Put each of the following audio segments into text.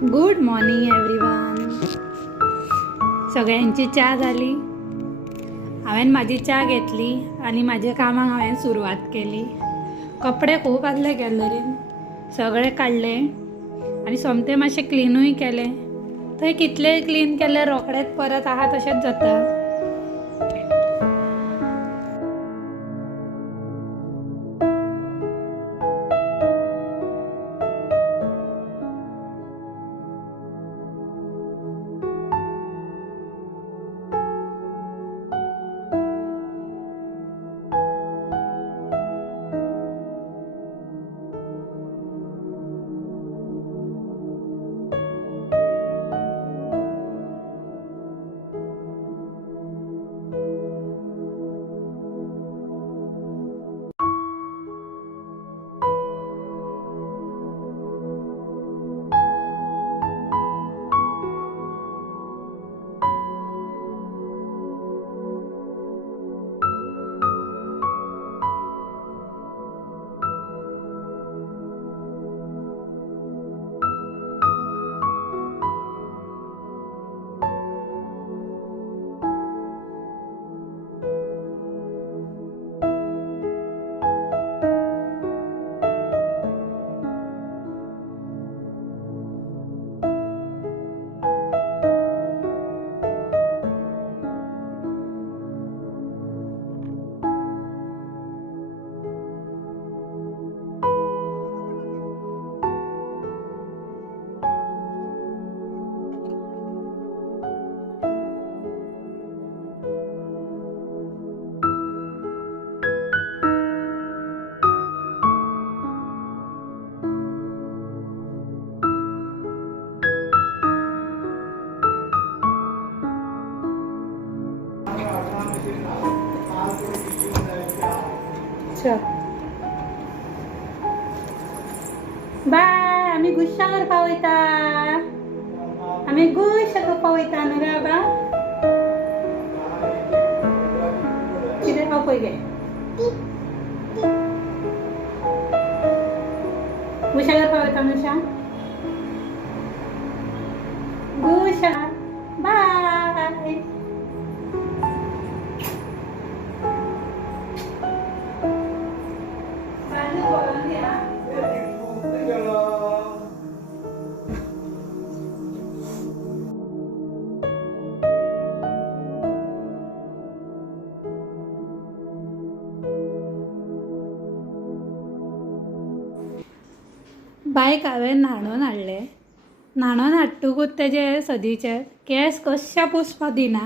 Good morning everyone. सगळ्यांची चा झाली. हांवें माझी चा घेतली आणि माझ्या कामाक हांवें सुरवात केली. कपडे खूब आसले गॅलरीन, सगळे काडले आणि सोमते मातशें क्लिनूय केले. थंय कितले क्लीन केले रोकडेच परत आहा तशेंच जाता. बाय. आम्ही गुस्सा करपा वयता. आम्ही गुस्सा करपा वयता न्हू रे बाबा. कितें खाव पळय गे. गुस्सा करपा वयता मुशा. गुस्सा बाय. बायक हांवें न्हाणोवन हाडले. न्हाणोवन हाडटकूच तेजे सदीचे केस कशा पुसपा दिना.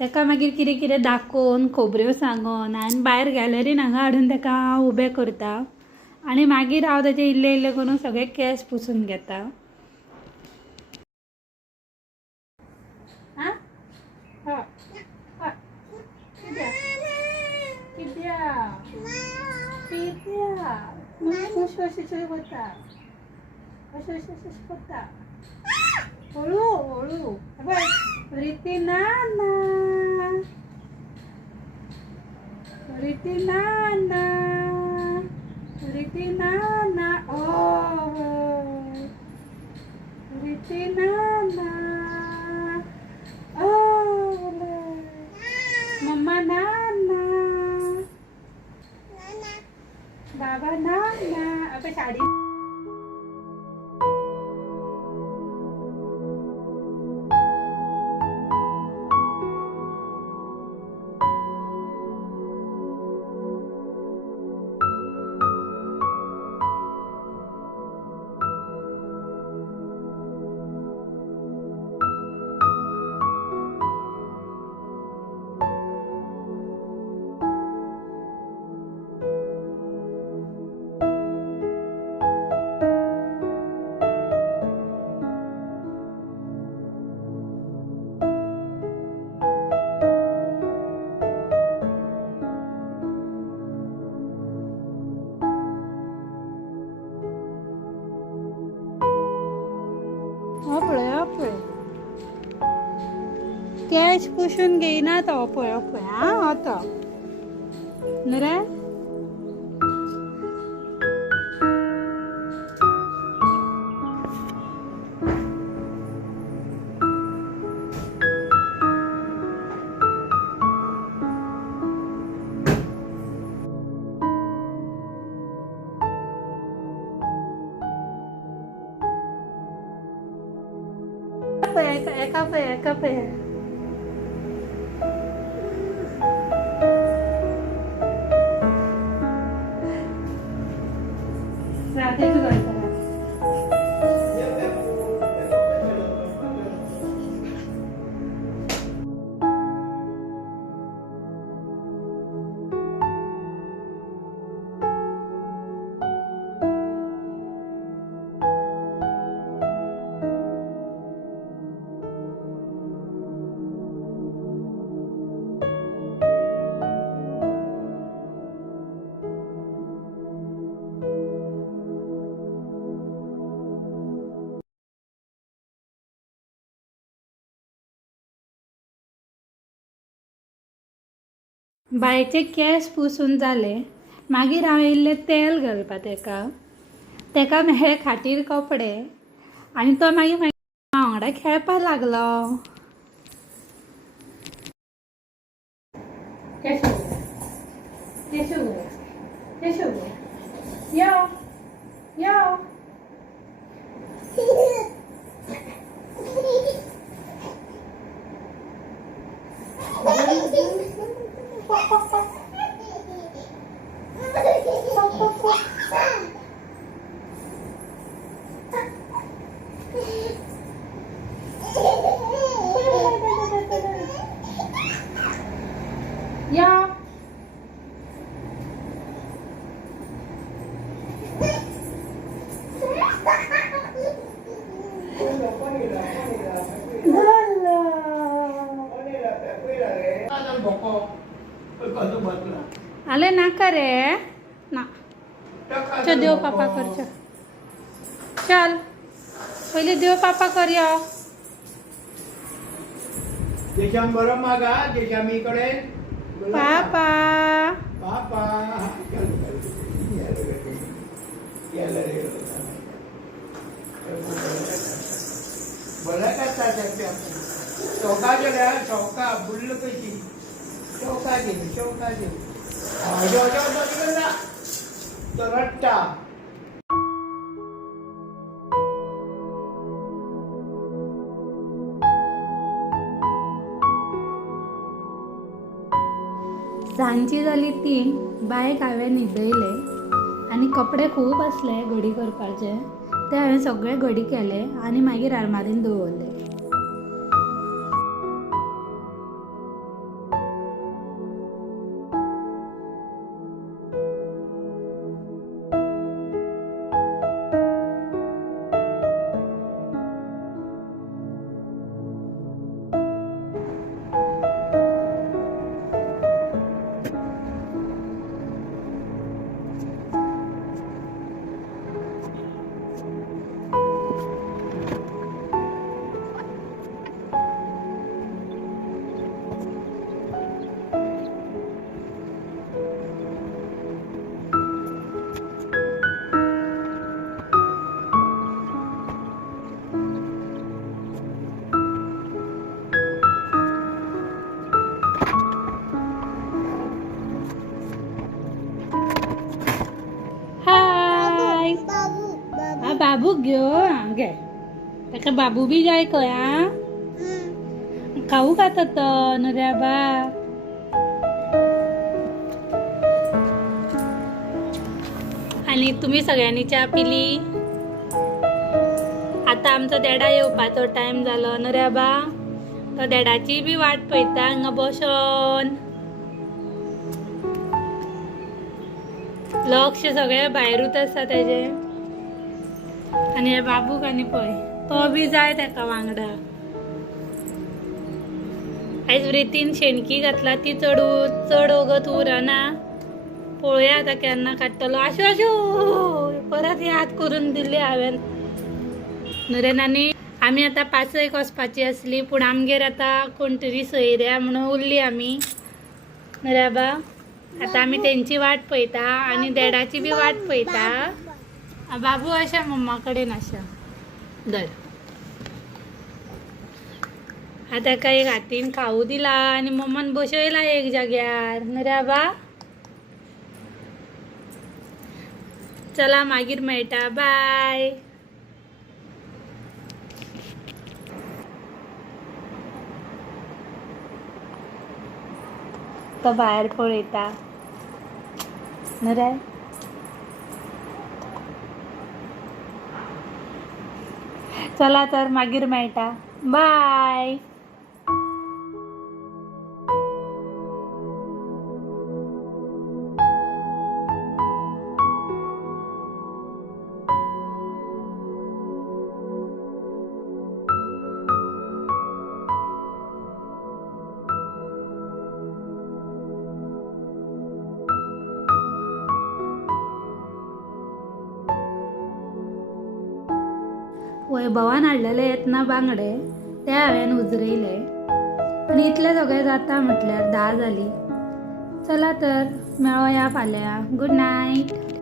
ताका मागीर कितें कितें दाखोवन खोबऱ्यो सांगोन हांवें भायर गॅलरीन हांगा हाडून ताका हांव उबें करता आनी मागीर हांव तेजे इल्ले इल्ले करून सगळे केस पुसून घेता. हळू हळू रिती नाना. रिती नाना. रिती नाना. ओ रिती नाना. ओ मम्मा नाना. बाबा नाना. अब साड़ी केश पुसून घेईना तो. पळय पळय हा होतो न्हू रे. एका पळय रात्रीच करता बायचे केस पुसून जाले मागीर हांव इल्लें तेल घालपा तेका हे खाटीर कपडे आनी तो मागीर वांगडा खेळपा लागलो. आले नाका रे ना चल देव पापा कर चल पहिले देव पापा कर या देशाम बरो मागा देशामी कडे पापा पापा बरं करता शकते चौका गेल्या चौका बुल्ल कशी चौका गेली तो रट्टा सांजची जाली 3 बायक हांवें न्हिदयले आनी कपडे खूब आसले घडी करपाचे ते हांवें सगळे घडी केले आनी मागीर आलमारीन दवरले. बाबू घेऊ घे ताका बाबू बी जाय खंय खाऊ खाता तो नुऱ्या बा आणि तुम्ही सगळ्यांनी च्या पिली. आता आमचो देडा येवपाचो टाइम जालो नुऱ्या बा तो देडाची बी वाट पळयता हांगा बसोन लक्ष सगळे भायरूच आसा तेजे आणि हे बाबूक आनी पळय तो बी जाय ताका वांगडा. आयज रितीन शेणकी घातला ती चड वगत उरना पळोवया आतां केन्ना काडटलो. आशू आशू परत याद करून दिली हांवें नुरे नानी. आमी आतां पासयेक वचपाची आसली पूण आमगेर आतां कोण तरी सोयऱ्या म्हणून उरली आमी नुऱ्या बा. आतां आमी तेंची वाट पळयता आनी देडाची बी वाट पळयता. बाबू आशा मम्मा कडेन आशा धर. आता एक हातीन खाऊ दिला आणि मम्मान बसयला एक जाग्यार नुऱ्या बा. चला मागीर मेळटा बाय. ताका भायर पळयता न्हू रे. चला तर मागीर मेळटा. बाय. वैभवान हाडलेले येतना बांगडे ते हांवें उजरयले आनी इतलें सगळें जाता म्हटल्यार 10 जाली. चला तर मेळोया फाल्यां. Good night.